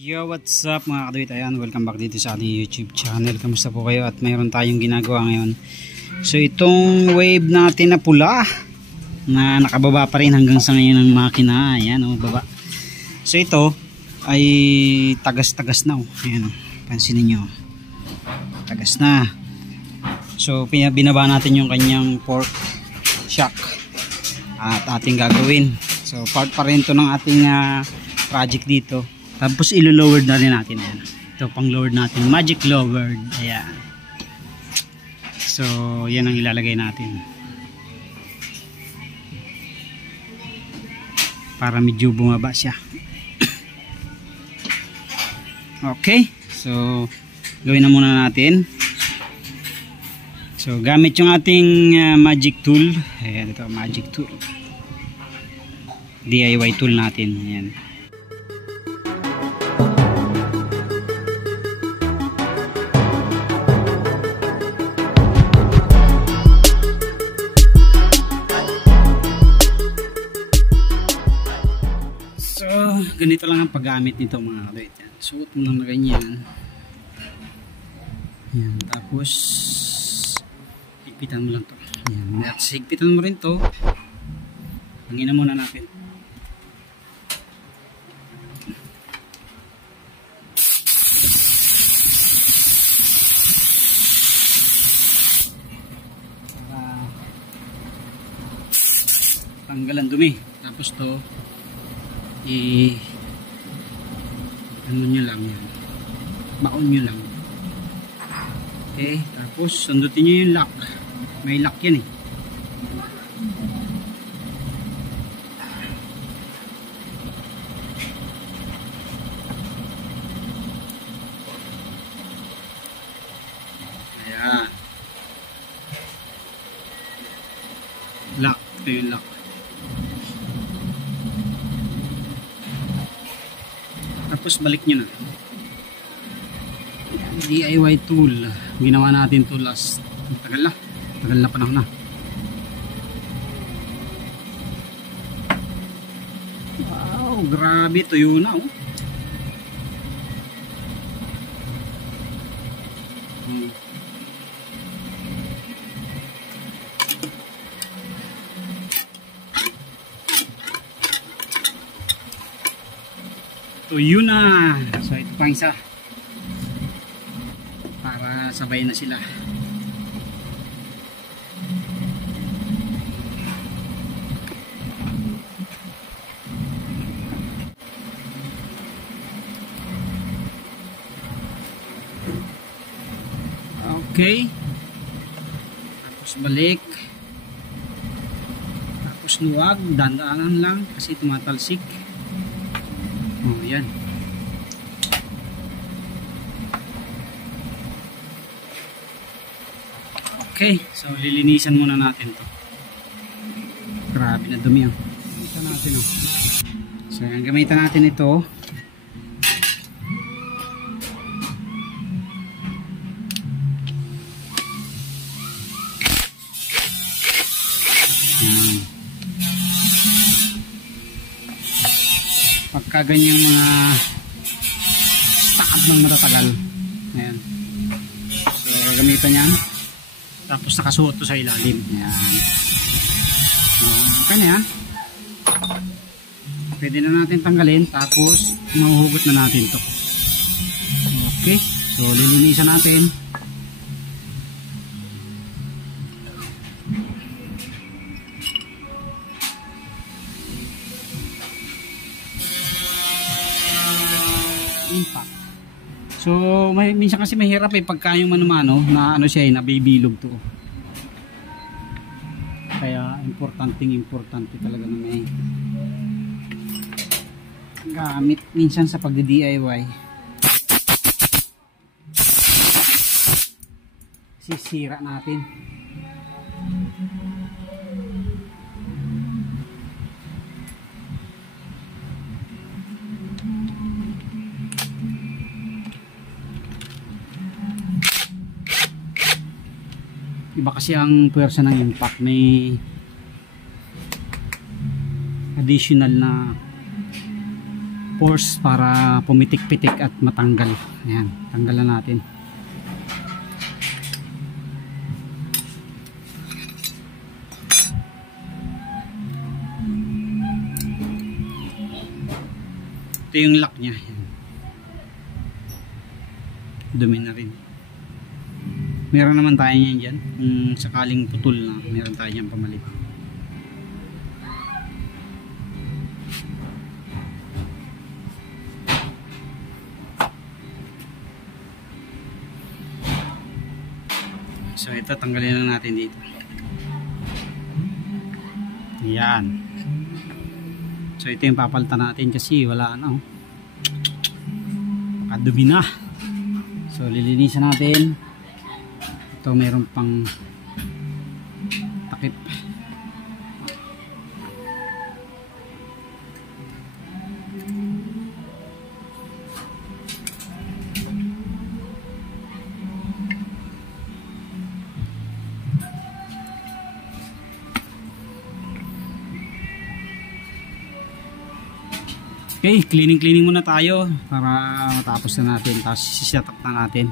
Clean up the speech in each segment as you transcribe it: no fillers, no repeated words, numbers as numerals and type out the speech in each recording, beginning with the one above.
Yo, what's up mga kaduyt? Ayan, welcome back dito sa ating YouTube channel. Kamusta po kayo? At mayroon tayong ginagawa ngayon. So itong wave natin na pula na nakababa pa rin hanggang sa ngayon ng makina. Ayan, baba. So ito ay tagas-tagas na. Ayan, pansinin nyo, tagas na. So binaba natin yung kanyang fork shock at ating gagawin. So part pa rin to ng ating project dito. Tapos ilo-lowered na rin natin. Ayan. Ito pang lowered natin. Magic lowered. Ayan. So yan ang ilalagay natin. Para medyo bumaba siya. Okay. So gawin na muna natin. So gamit yung ating magic tool. Ayan, ito magic tool. DIY tool natin. Ayan. So ganito lang ang paggamit nito mga kaduyt. Suot mo lang na ganyan. Ayan. Tapos higpitan mo lang to. Ayan. At higpitan mo rin to. Hangin na muna natin. Tanggalan dumi. Tapos to ano nyo lang yan, baon nyo lang. Okay, tapos sundutin nyo yung lock. May lock yan eh. Ayan, lock. Ito yung lock. Tapos balik nyo na. DIY tool. Ginawa natin to last. Tagal na panahon na. Wow, grabe. Tuyo na oh. Tuyo na. So ito pang isa para sabay na sila. Okay, tapos balik, tapos luwag, dandaanan lang kasi tumatalsik. Oh, yan. Okay, so lilinisan muna natin to. Grabe na dumi yan. Gamitan natin oh. So yan, gamitan natin ito. Pagka ganyang mga stab ng matatagal. Ayan. So gamitan yan. Tapos nakasuot to sa ilalim. Ayan. So okay na yan. Pwede na natin tanggalin. Tapos mahuhugot na natin to. Okay. So lilinisan natin. Impact. So minsan kasi mahirap pagka yung mano-mano na ano siya nabibilog to. Kaya importante talaga na may gamit minsan sa pagdi-DIY. Sisira natin. Iba kasi ang puwersa ng impact, may additional na force para pumitik-pitik at matanggal. Ayan, tanggalan natin. Ito yung lock nya. Dumi na rin. Meron naman tayo niyan dyan. Kung sakaling putol na, meron tayo dyan pamalit. So ito, tanggalin lang natin dito. Yan. So ito yung papalitan natin kasi wala na, oh. Makadumi na. So lilinisan natin. Ito meron pang takip. Okay, cleaning muna tayo para matapos na natin. Tapos siset up na natin.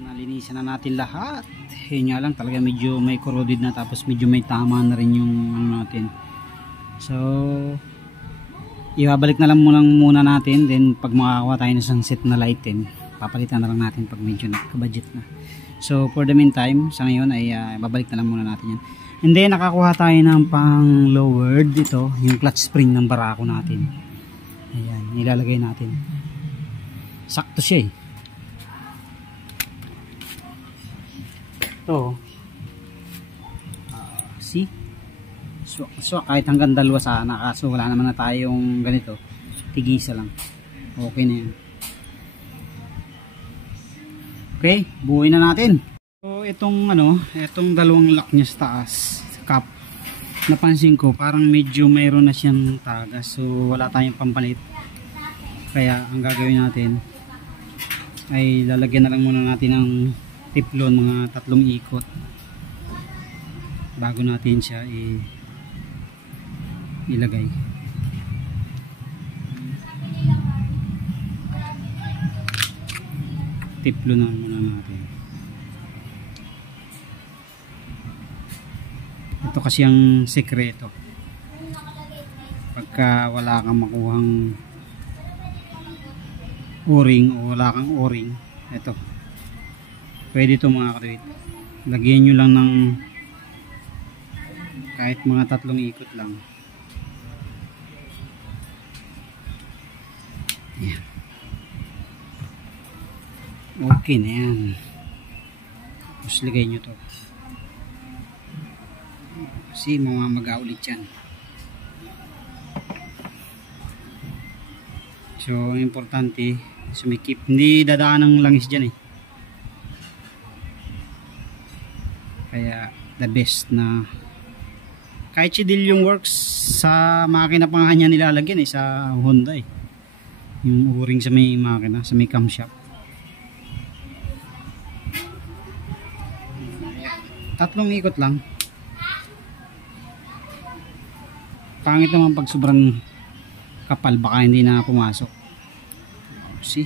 Nalinisan na natin lahat. Yun nga lang, talaga medyo may corroded na, tapos medyo may tama na rin yung ano natin. So ibabalik na lang muna natin. Then pag makakuha tayo ng sunset na light din, papalitan na lang natin pag medyo nagka-budget na. So for the meantime, sa ngayon ay babalik na lang muna natin yan. And then nakakuha tayo ng pang lowered dito, yung clutch spring ng barako natin. Ayan, nilalagay natin. Sakto siya eh. Ito. See? So kahit hanggang dalawa sana, kaso wala naman na tayong ganito. Tigisa lang. Okay na yan. Okay, buuin na natin. So itong itong dalawang lock niya sa taas, sa cap, napansin ko parang medyo mayroon na siyang tagas, so wala tayong pampalit. Kaya ang gagawin natin ay lalagyan na lang muna natin ng tiplon, mga 3 ikot bago natin siya ilagay. Tiplon na muna natin. Ito kasi ang sekreto. Pagka wala kang makuhang o-ring o wala kang o-ring, ito. Pwede ito mga katuwid. Lagyan nyo lang ng kahit mga 3 ikot lang. Ayan. Okay na yan. Tapos lagay nyo to. Kasi mamamaga ulit yan. So importante sumikip, hindi dadaan ng langis dyan eh. Kaya the best na kahit si Dilyong works sa makina pa nga niya nilalagyan eh, sa Honda eh, yung o-ring sa may makina, sa may camshaft. 3 ikot lang. Pangit naman pag sobrang kapal, baka hindi na pumasok. See?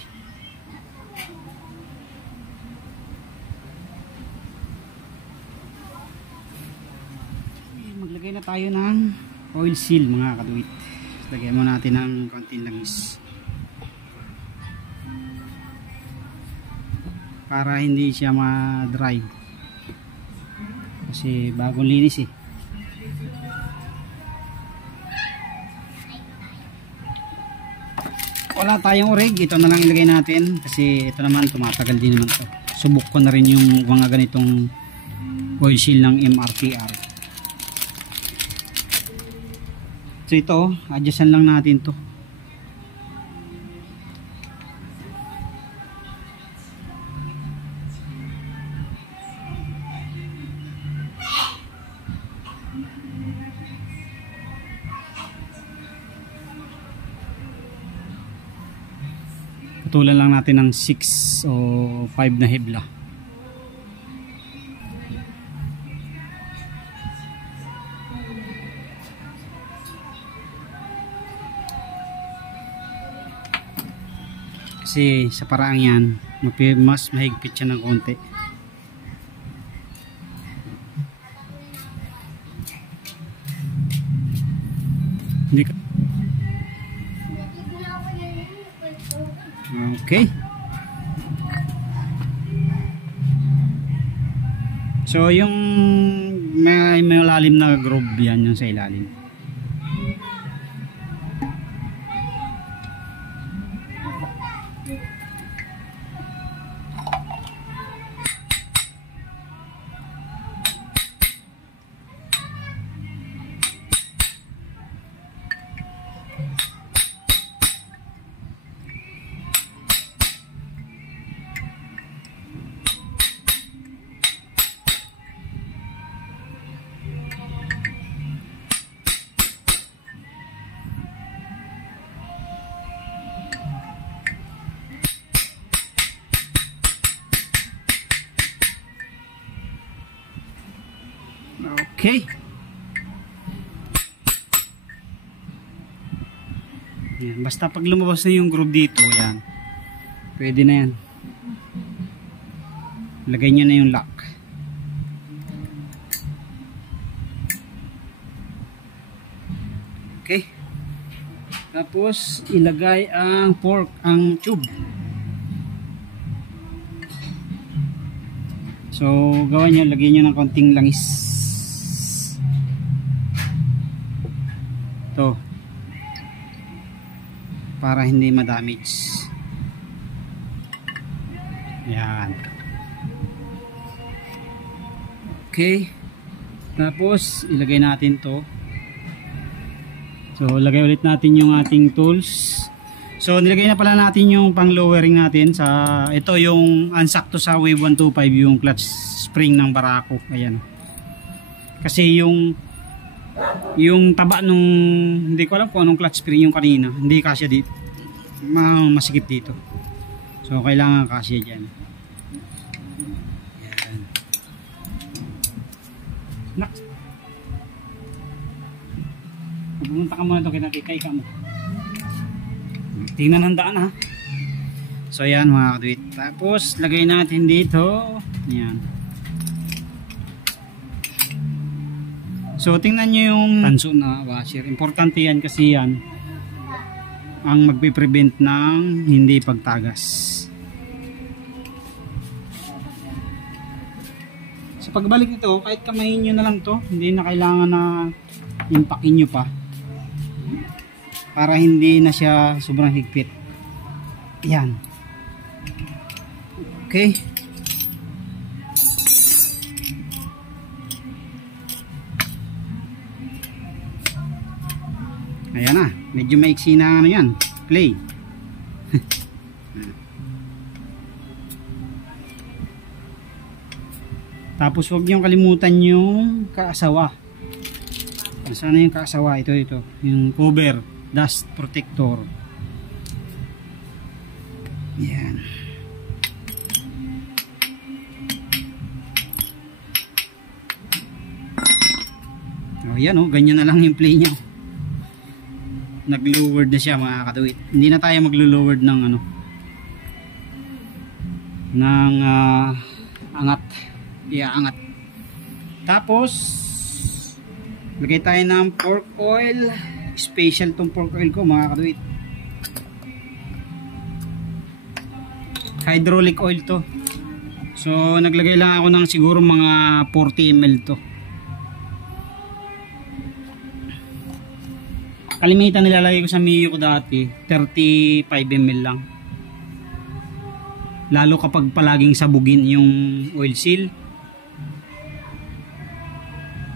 Maglagay na tayo ng oil seal mga kaduwit. Lagyan mo natin ng konting langis para hindi siya ma-dry kasi bagong linis eh. Wala tayong orig, ito na lang ilagay natin kasi ito naman tumatagal din naman to. Subok ko na rin yung mga ganitong oil seal ng MRTR. So ito, adjustan lang natin to. Putulan lang natin ng 6 o 5 na hebla. Kasi sa paraang yan, mas mahigpit siya ng konti. Okay. So yung may malalim na groove yan yung sa ilalim. Okay. Yan. Basta pag lumabas na yung groove dito, yan. Pwede na yan. Lagay nyo na yung lock. Okay. Tapos, ilagay ang fork, ang tube. So, gawa nyo, lagyan nyo ng konting langis. To para hindi ma-damage. Yan. Okay. Tapos, ilagay natin to. So, lagay ulit natin yung ating tools. So, nilagay na pala natin yung pang lowering natin sa, ito yung ansakto sa Wave 125 yung clutch spring ng Barako. Ayan. Kasi yung taba nung, hindi ko alam kung anong clutch spring yung kanina, hindi kasya dito, masikip dito. So kailangan kasya dyan. Yan. Nak, pumunta ka muna ito, kinakikay ka mo, tingnan ang daan ha. So yan mga kadwit, tapos lagay natin dito. Yan. So tingnan nyo yung tanso na washer. Importante yan kasi yan ang magpiprevent ng hindi pagtagas. So pagbalik nito, kahit kamayin nyo na lang to, hindi na kailangan na impakin nyo pa para hindi na siya sobrang higpit. Yan. Okay. Ayan na, medyo maiksi na ano yan, clay. Tapos huwag niyong kalimutan yung kaasawa. Sana yung kaasawa, ito, yung cover, dust protector. Yan. O yan o, ganyan na lang yung play niya. Nag-lowered na siya mga kaduit. Hindi na tayo maglo-lowered ng ano, ng angat, iaangat. Tapos lagay tayo ng pork oil. Special tong pork oil ko mga kaduit, hydraulic oil to. So naglagay lang ako ng siguro mga 40 ml to. Kalimitan nilalagay ko sa Mio ko dati 35 ml lang, lalo kapag palaging sabugin yung oil seal.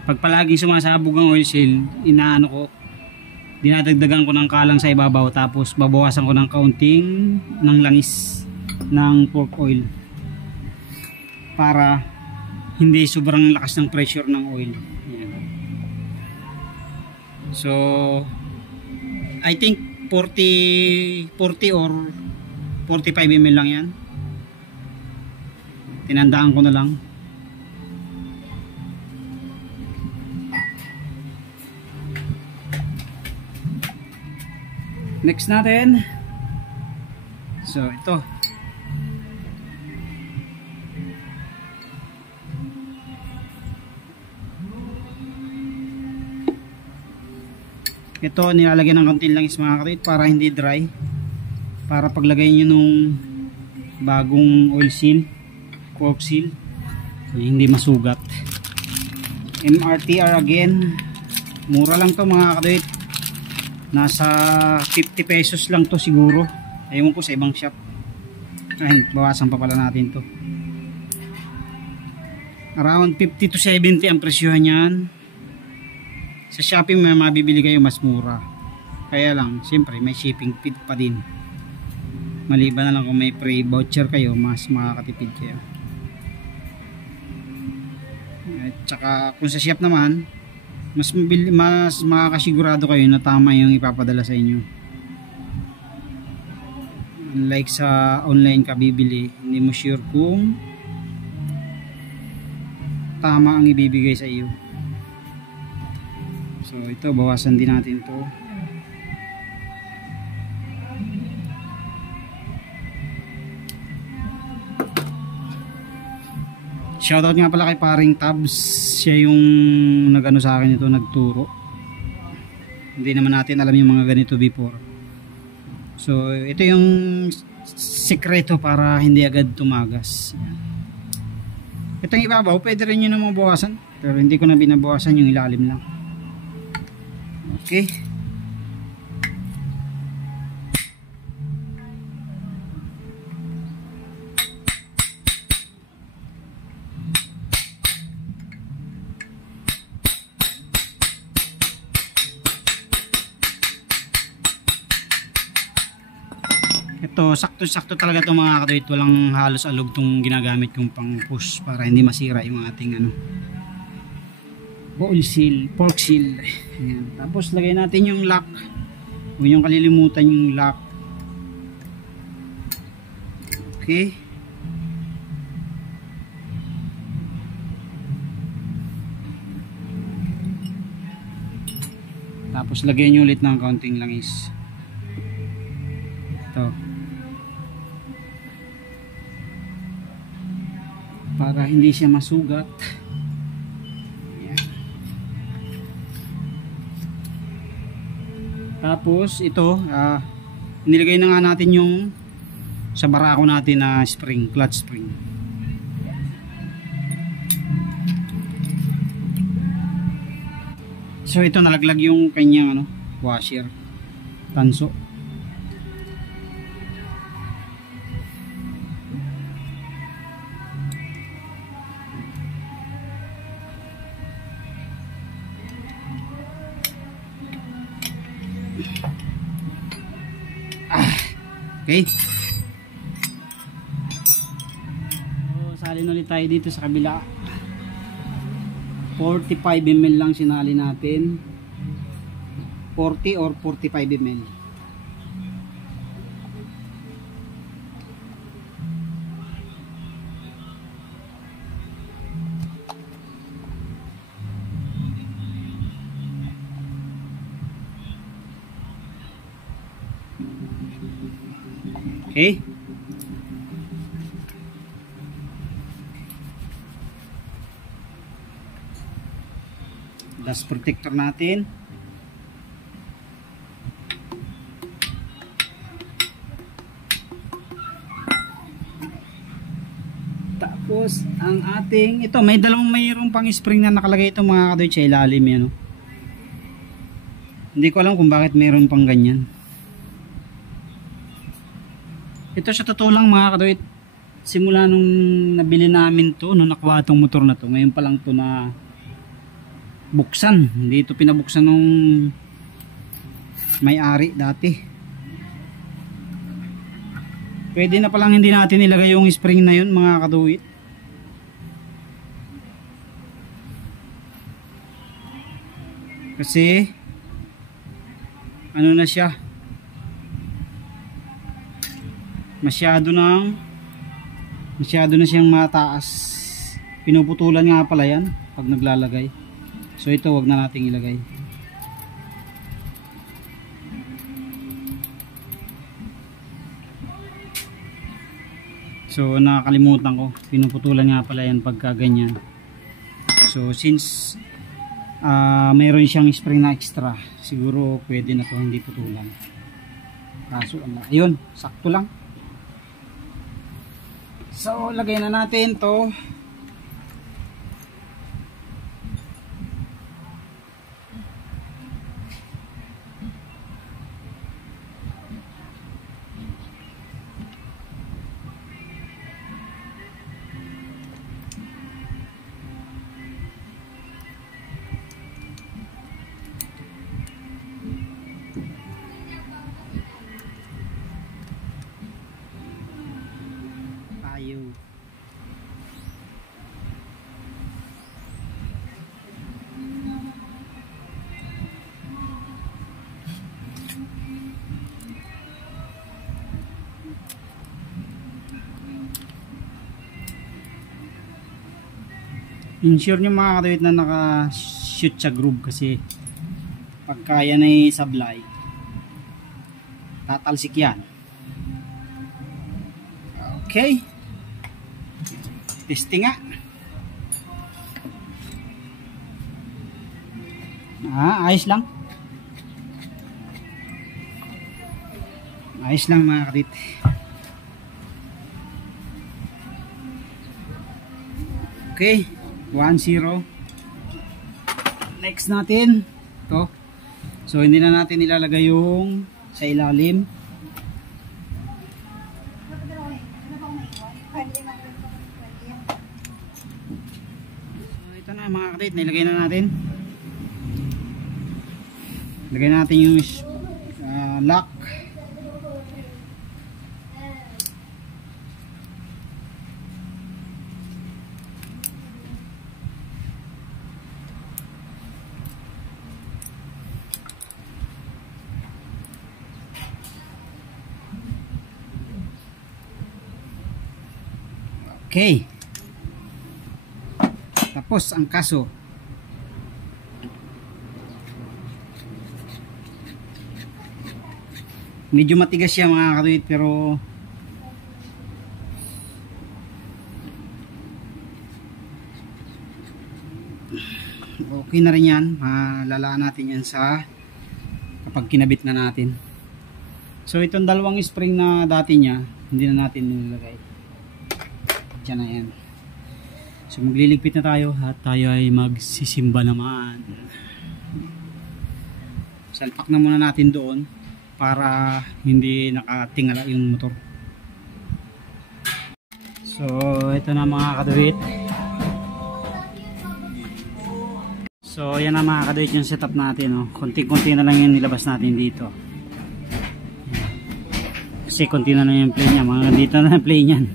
Pag palaging sumasabog ang oil seal, inaano ko, dinadagdagan ko ng kalang sa ibabaw, tapos babawasan ko ng kaunting ng langis ng pork oil para hindi sobrang lakas ng pressure ng oil. Yan. So I think 40 or 45 ml lang yan. Tinandaan ko na lang. Next natin, So ito, nilalagyan ng konting langis mga katoid para hindi dry, para paglagay nyo nung bagong oil seal, cork seal, hindi masugat. MRTR again, mura lang to mga katoid, nasa 50 pesos lang to siguro, ayun ko sa ibang shop. Ayun, bawasan pa pala natin to, around 50 to 70 ang presyohan yan. Sa Shopee may mabibili kayo mas mura, kaya lang siyempre may shipping fee pa din, maliban na lang kung may free voucher kayo, mas makakatipid kayo. At saka kung sa shop naman, mas makakasigurado kayo na tama yung ipapadala sa inyo. Unlike sa online ka bibili, hindi mo sure kung tama ang ibibigay sa iyo. So ito, bawasan din natin to. Shoutout nga pala kay paring Tabs, siya yung nagano sa akin ito, nagturo. Hindi naman natin alam yung mga ganito before. So ito yung sikreto para hindi agad tumagas. Itong ibabaw pwede rin nyo na mabawasan, pero hindi ko na binabawasan, yung ilalim lang. Okay. Ito, sakto-sakto talaga itong mga katoid, walang halos alog itong ginagamit kong pang push para hindi masira yung ating oil seal, pork seal. Ayan. Tapos lagay natin yung lock, huwag yung kalilimutan yung lock. Okay. Tapos lagyan nyo ulit ng kaunting langis. Ito, para hindi siya masugat. Ayan. Tapos ito, nilagay na nga natin yung sa barako natin na spring, clutch spring. So ito, nalaglag yung kanyang washer, tanso. Okay. So, salin ulit tayo dito sa kabila. 45 ml lang sinali natin. 40 or 45 ml. Okay. Dust protector natin. Tapos ang ating ito, mayroong pang spring na nakalagay ito mga kadoy sa ilalim yan. Hindi ko alam kung bakit mayroon pang ganyan. Ito sa totoo lang mga kadoy, simula nung nabili namin to, nung nakuha itong motor na to, ngayon pa lang to na buksan. Hindi ito pinabuksan nung may-ari dati. Pwede na palang hindi natin ilagay yung spring na yun mga kaduit. Kasi ano na siya, masyado na siyang mataas. Pinuputulan nga pala yan pag naglalagay. So ito, wag na nating ilagay. So nakakalimutan ko, pinuputulan nga pala yan pagka ganyan. So since mayroon siyang spring na extra, siguro pwede na to, hindi putulan. Kaso ayun, sakto lang. So lagay na natin to. Tayo. Ensure nyo mga kadawit na naka-shoot sa groove, kasi pagka yan ay sablay, tatalsik yan. Okay, testing nga. Ayos lang. Ayos lang mga kadawit. Okay, 1-0. Next natin to. So hindi na natin ilalagay yung sa ilalim. So ito na mga kadit, nilagay na natin. Lagay natin yung lock. Okay. Tapos ang kaso. Medyo matigas siya mga kadawit, pero okay na rin yan. Malalaan natin yan sa kapag kinabit na natin. So itong dalawang spring na dati niya, hindi na natin nilagay. Diyan na yan. So magliligpit na tayo at tayo ay magsisimba naman. Salpak na muna natin doon para hindi nakatingala yung motor. So ito na mga kadawit. So yan na mga kadawit yung setup natin, no? Konti-konti na lang yung nilabas natin dito. Kasi konti na lang yung play niya. Mga dito na yung play niyan.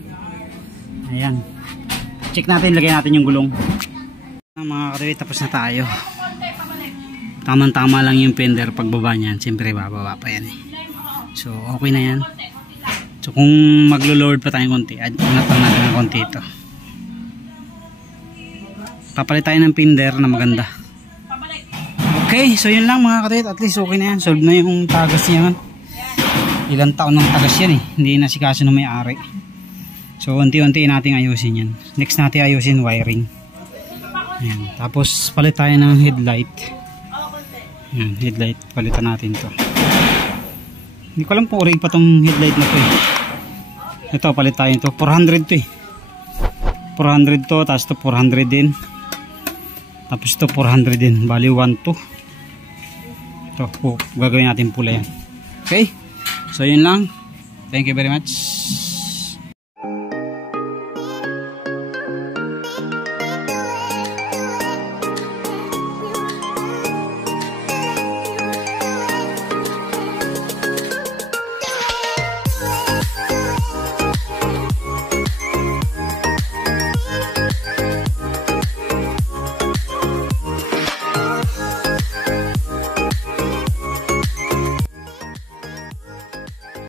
Ayan. Check natin, lagay natin yung gulong. Mga kadawit, tapos na tayo. Tamang-tama lang yung fender pagbaba niyan. Siyempre bababa pa yan eh. So okay na yan. So kung maglo-load pa tayong konti, angat lang natin ng konti ito. Papalit tayo ng fender na maganda. Okay, so yun lang mga kadawit. At least okay na yan. Solve na yung tagas niya. Ilang taon ng tagas yan eh. Hindi na si kaso na may-ari. So unti-unti natin ayusin yan. Next natin ayusin wiring. Ayan. Tapos palit tayo ng headlight. Ayan, headlight. Palitan natin to. Hindi ko alam kung orig pa tong headlight na to eh. Ito palit tayo ito. 400 to eh. 400 to. Tapos to 400 din. Tapos to 400 din. Bali 1 to. Ito. Gagawin natin pula yan. Okay. So yun lang. Thank you very much.